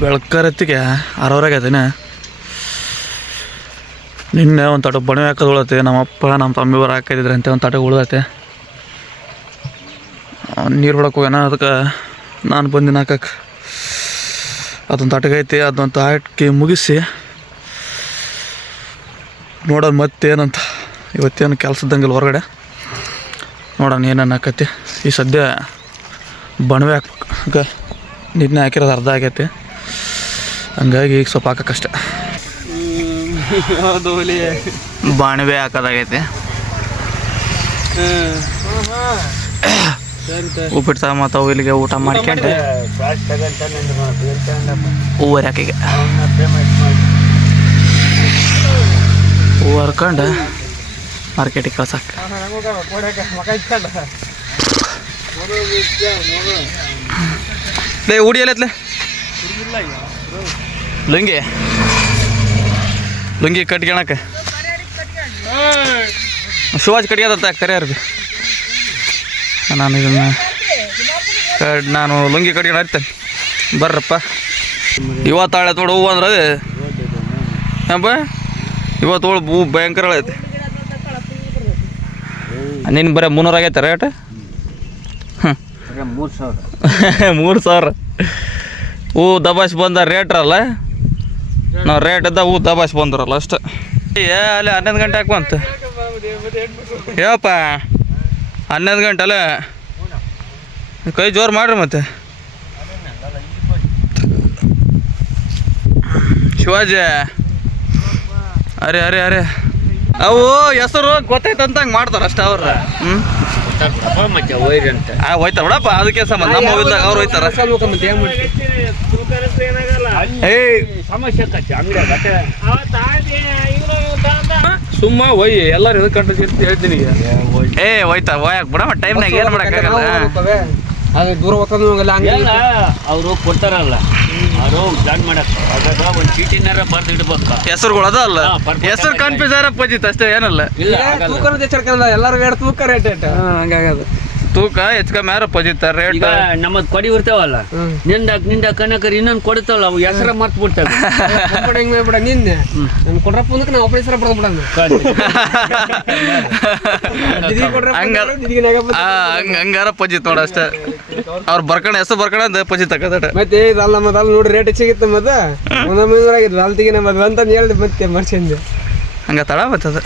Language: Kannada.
ಬೆಳಕರತ್ತಿಗೆ 6 ಆಗೈತೇನೆ. ನಿನ್ನೆ ಒಂದು ತಾಟ ಬಣವೆ ಹಾಕೋದು ಉಳತ್ತೆ. ನಮ್ಮಪ್ಪ ನಮ್ಮ ತಮ್ಮಿ ಬರ ಹಾಕಿದ್ರೆ ಅಂತ ಒಂದು ತಾಟ ಉಳ್ದೈತೆ. ನೀರು ಹೊಡಕ್ಕೆ ಹೋಗ್ಯಾನ, ಅದಕ್ಕೆ ನಾನು ಬಂದಿನ ಹಾಕಕ್ಕೆ. ಅದೊಂದು ತಾಟಗೈತಿ, ಅದೊಂದು ತಾಟಕ್ಕೆ ಮುಗಿಸಿ ನೋಡೋದು ಮತ್ತೇನಂತ. ಇವತ್ತೇನು ಕೆಲಸದಂಗಿಲ್ಲ ಹೊರಗಡೆ. ನೋಡೋಣ ಏನೇನು ಹಾಕೈತಿ. ಈ ಸದ್ಯ ಬಣವೆ ಹಾಕ ನಿನ್ನೆ ಹಾಕಿರೋದು ಅರ್ಧ ಆಗೈತಿ, ಹಂಗಾಗಿ ಈಗ ಸ್ವಲ್ಪ ಹಾಕಕ್ಕಷ್ಟೆ. ಬಣವೆ ಹಾಕೋದಾಗೈತಿ. ಉಪ್ಪಿಟ್ಟು ಮತ್ತು ಅವು ಇಲ್ಲಿಗೆ ಊಟ ಮಾಡ್ಕೊಂಡು ಹೂವು ಹಾಕಿಗೆ ಹೂವು ಹರ್ಕೊಂಡು ಮಾರ್ಕೆಟಿಗೆ ಕಳ್ಸಕ್ಕೆ. ಉಡಿ ಎಲ್ಲತ್ಲೆ ಲುಂಗಿ ಕಟ್ಕೊಳಕ್ಕೆ ಶಿವಾಜ್ ಕಟ್ಕೋದತ್ತ ಕರಿಯಾರ ಭೀ. ನಾನು ಲುಂಗಿ ಕಟ್ಕೊಂಡು ಹರ್ತೇನೆ ಬರ್ರಪ್ಪ. ಇವತ್ತು ಆಳೆ ನೋಡು ಹೂವು ಅಂದ್ರೆ ಅದೇ ಹಾಂ ಬಾ. ಇವತ್ತು ಹೋಳು ಹೂ ಭಯಂಕರ ಐತೆ. ನಿನ್ನ ಬರೀ 300 ಆಗೈತೆ ರೇಟ್. 3,000 ಹೂ ದಬಾಶ್ ಬಂದ ರೇಟ್ರಲ್ಲ. ನಾವು ರೇಟ್ ಇದ್ದ ಹೂ ದಬಾಶ್ ಬಂದ್ರಲ್ಲ ಅಷ್ಟೆ. ಅಲ್ಲಿ 11 ಗಂಟೆ ಹಾಕುವಂತ ಹೇಳಪ್ಪ. 11 ಗಂಟೆ ಅಲ್ಲ, ಕೈ ಜೋರು ಮಾಡ್ರಿ ಮತ್ತೆ. ಶಿವಾಜಿ ಅರೆ ಅರೆ ಅರೆ ಅವು ಹೆಸರು ಗೊತ್ತೈತಂತ ಹಂಗೆ ಮಾಡ್ತಾರ ಅಷ್ಟ ಅವ್ರ. ಹೋಯ್ತಾರ ಬಿಡಪ್ಪ, ಅದಕ್ಕೆ ಸಂಬಂಧ ನಮ್ಮ ಹೋಗಿದ್ದಾಗ ಅವ್ರು ಹೋಯ್ತಾರ. ಸುಮ್ಮ ಒಯ್ ಎಲ್ಲರೂ ಎದಕ್ಕಂತ ಹೇಳ್ತೀನಿ. ಹೋಯ್ತಾರ ಹೋಯಕ್ ಬಿಡಮ್ಮ, ಟೈಮ್ನಾಗ ಏನು ಮಾಡಕ್ಕಾಗಲ್ಲ. ಅದು ದೂರ ಹೋಗಲ್ಲ. ಅವರು ಕೊಡ್ತಾರಲ್ಲ, ಅವರು ಜಾನ್ ಮಾಡಕ್ಕೆ ಅದಾಗ ಒಂದು ಚೀಟಿನಾರ ಬರ್ದು ಇಡ್ಬೇಕು. ಹೆಸರುಗಳು ಅದ ಅಲ್ಲ, ಹೆಸರು ಕನ್ಫ್ಯೂಸ್ ಆರ ಪಜಿತ್ ಅಷ್ಟೇ, ಏನಲ್ಲ. ತೂಕನೂ ಹೆಚ್ಚಡ್ಕಲ್ಲ, ಎಲ್ಲರೂ ರೇಟ್ ತೂಕ ರೇಟ್ ಹಂಗಾಗದು. ತೂಕ ಹೆಚ್ಚ ಕಮ್ಮಿ ಯಾರ ಪಜಿತ ರೇಟ್. ನಮ್ಮದ್ ಕೊಡಿ ಇರ್ತಾವಲ್ಲ, ನಿಂದ ಕನಕರ್ ಇನ್ನೊಂದು ಕೊಡ್ತಾವಲ್ಲ, ಅವು ಹೆಸರ ಮರ್ತು ಬಿಡ್ತಾವೆ. ಬಿಡ ನಿನ್ನೆ ನಮ್ ಕೊಡ್ರಪ್ಪ ಅಂದ್ರೆ ನಾವು ಒಬ್ಬರ ಹೆಸರ ಬಡ್ದು ಬಿಡ. ಹಂಗಾರ ಪಜಿತ್ ನೋಡ ಅಷ್ಟೇ. ಅವ್ರು ಬರ್ಕಣ ಹೆಸರು ಬರ್ಕಣ ಅಂತ ಪಜಿತ್ ಹಾಕದ. ಮತ್ತೆ ಇದಲ್ಲ ಮತ್ತೆ ಅಲ್ಲಿ ನೋಡಿ ರೇಟ್ ಹೆಚ್ಚಾಗಿತ್ತು. ಮತ್ತೆ ಒಂದೊಂದು ಆಗಿದ್ರು ಅಲ್ಲಿ ತೆಗಿನ ಮದ್ವೆ ಅಂತ ಹೇಳ್ದೆ ಮತ್ತೆ ಮರ್ಚಂದೆ ಹಂಗ ತಡ ಬರ್ತದ.